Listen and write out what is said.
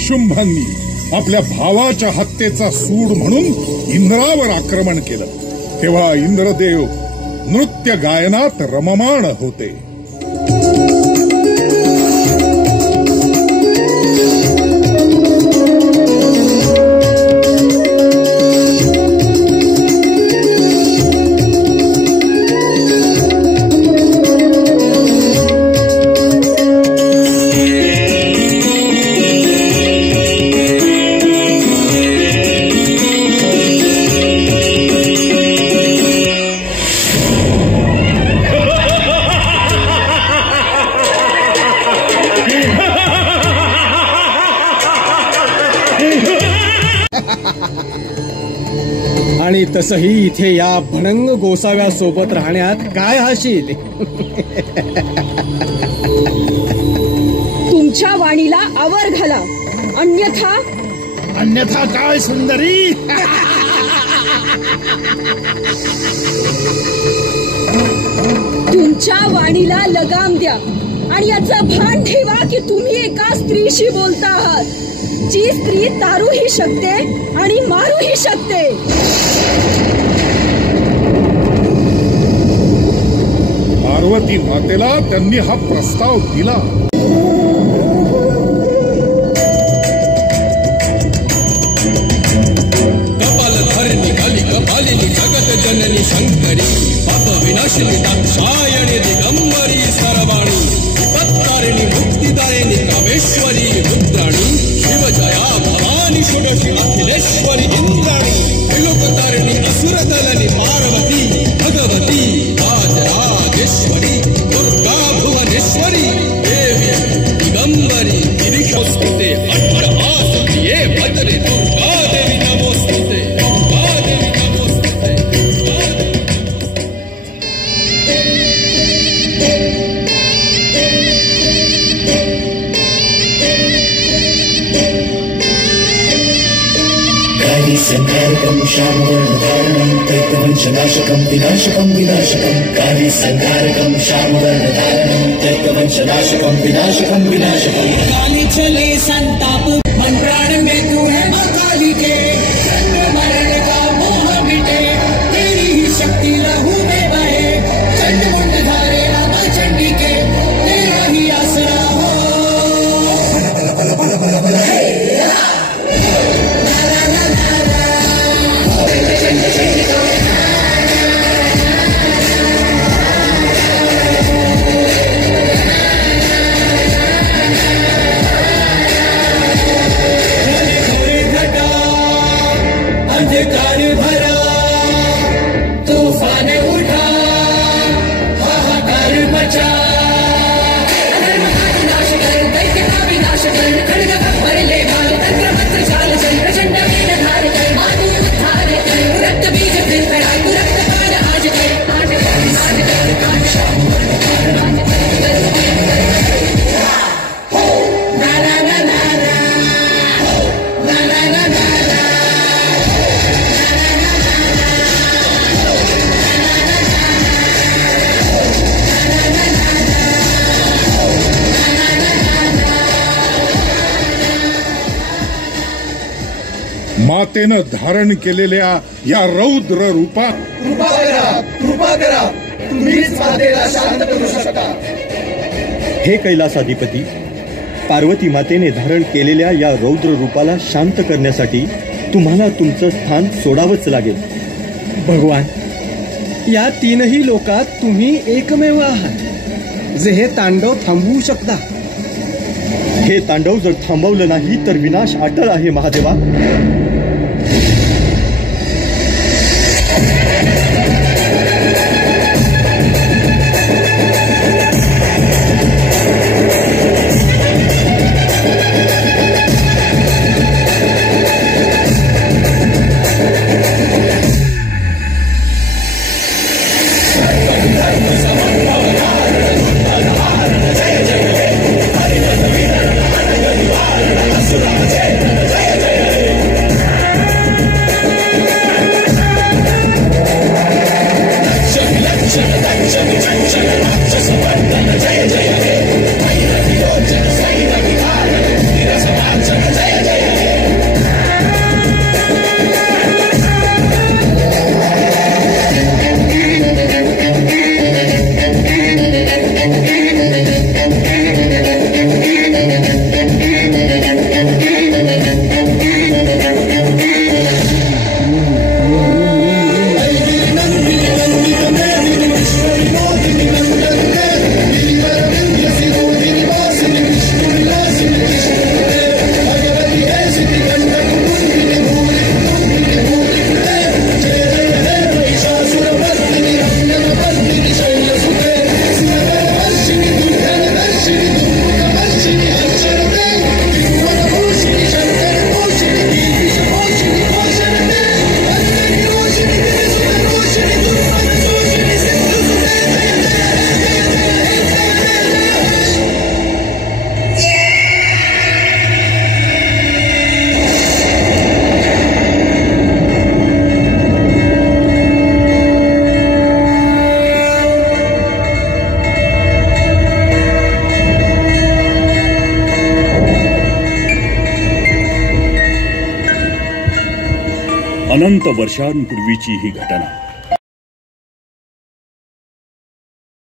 शुंभांनी आपल्या भावाच्या हत्येचा सूड म्हणून इंद्रावर आक्रमण केलं तेव्हा इंद्रदेव नृत्य गायनात रममाण होते. आणि तसही इथे या भणंग गोसाव्यासोबत राहण्यात काय हशील. तुमच्या वाणीला आवर घाला, अन्यथा काय सुंदरी. तुमच्या वाणीला लगाम द्या आणि याचं भान ठेवा की तुम्ही एका स्त्रीशी बोलता आहात, जी स्त्री तारूही शकते आणि मारूही शकते. पार्वती मातेला त्यांनी हा प्रस्ताव दिला. कपालधरणी काली कपालिनी जगत जननी शंकरी पाप विनाशिनी दाक्षायणी दिगंबरी सर्वाणी विपत्तारिणी मुक्तिदायिनी कामेश्वरी रुद्राणी शिवजया भवानी षोडशी अखिलेश्वरी इंद्राणी विलोकतारिणी असुरदलनी पार्वती भगवती राजराजेश्वरी दुर्गा भुवनेश्वरी देवी दिगंबरी गिरीशोस्तुते अट्टहासप्रिये भद्रे दुर्गा देवी नमोस्तुते दुर्गा देवी नमोस्तुते दुर्गा संकारकं श्यामवर्णधारणं दैत्यवंशनाशकं विनाशकं विनाशकं काली संकारकं श्यामवर्णधारणं दैत्यवंशनाशकं विनाशकं विनाशकं काली चले संताप मन प्राण में तू है मां काली के जन्म मरण का मोह मिटे तेरी ही शक्ति लहू में बहे चंड मुंड धारे रामा चंडी के तेरा ही आसरा हो. अंधकार भरा तूफान उठा हाहाकार मचा अधर्म का विनाश कर दैत्य का विनाश कर खड्ग का भरले भाल तंत्र मंत्र चाल चल प्रचंड वीर धार कर मातु उद्धार कर रक्त बीज फिर फैलाए तू रक्तपान आज कर आज कर आज कर आज शाम आज ना ना ना ना ना ना ना ना मातेनं धारण केलेल्या या रौद्र रूपात कृपा करा तुम्हीच मातेला शांत करू शकता. हे कैलासाधिपती, पार्वती मातेने धारण केलेल्या या रौद्र रूपाला शांत करण्यासाठी तुम्हाला तुमचं स्थान सोडावंच लागेल. भगवान, या तीनही लोकात तुम्ही एकमेव आहात जे हे तांडव थांबवू शकता. हे तांडव जर थांबवलं नाही तर विनाश अटळ आहे महादेवा. अनंत वर्षांपूर्वीची ही घटना.